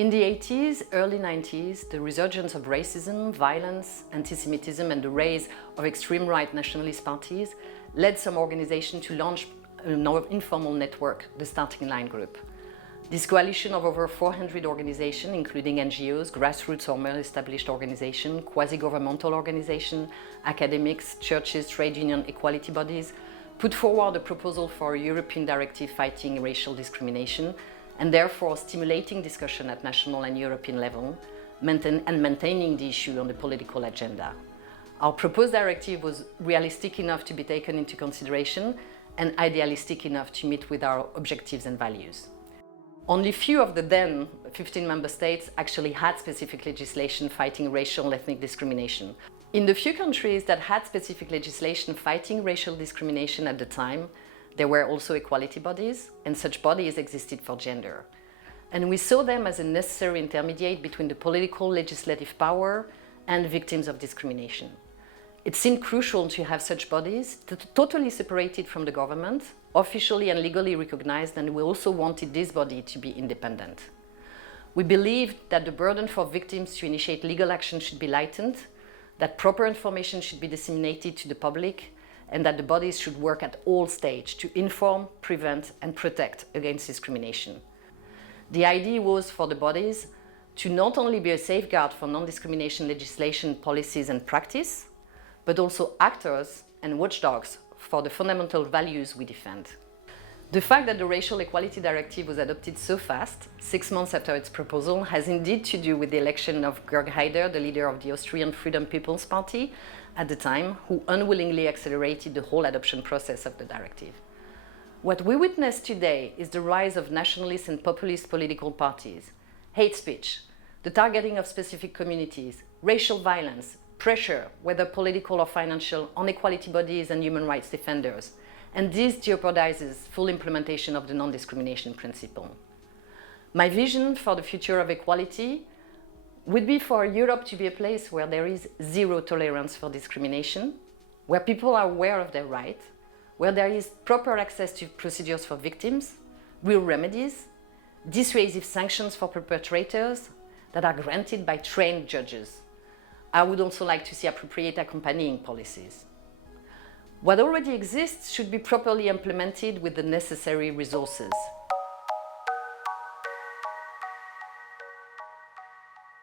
In the 80s, early 90s, the resurgence of racism, violence, anti-Semitism and the rise of extreme right nationalist parties led some organizations to launch an informal network, the Starting Line Group. This coalition of over 400 organizations, including NGOs, grassroots or more established organizations, quasi-governmental organizations, academics, churches, trade union, equality bodies, put forward a proposal for a European directive fighting racial discrimination and therefore stimulating discussion at national and European level and maintaining the issue on the political agenda. Our proposed directive was realistic enough to be taken into consideration and idealistic enough to meet with our objectives and values. Only few of the then 15 member states actually had specific legislation fighting racial and ethnic discrimination. In the few countries that had specific legislation fighting racial discrimination at the time, there were also equality bodies, and such bodies existed for gender. And we saw them as a necessary intermediate between the political legislative power and victims of discrimination. It seemed crucial to have such bodies totally separated from the government, officially and legally recognized, and we also wanted this body to be independent. We believed that the burden for victims to initiate legal action should be lightened, that proper information should be disseminated to the public, and that the bodies should work at all stages to inform, prevent and protect against discrimination. The idea was for the bodies to not only be a safeguard for non-discrimination legislation, policies and practice, but also actors and watchdogs for the fundamental values we defend. The fact that the Racial Equality Directive was adopted so fast, 6 months after its proposal, has indeed to do with the election of Georg Haider, the leader of the Austrian Freedom People's Party at the time, who unwillingly accelerated the whole adoption process of the directive. What we witness today is the rise of nationalist and populist political parties, hate speech, the targeting of specific communities, racial violence, pressure, whether political or financial, on equality bodies and human rights defenders, and this jeopardizes full implementation of the non-discrimination principle. My vision for the future of equality would be for Europe to be a place where there is zero tolerance for discrimination, where people are aware of their rights, where there is proper access to procedures for victims, real remedies, dissuasive sanctions for perpetrators that are granted by trained judges. I would also like to see appropriate accompanying policies. What already exists should be properly implemented with the necessary resources.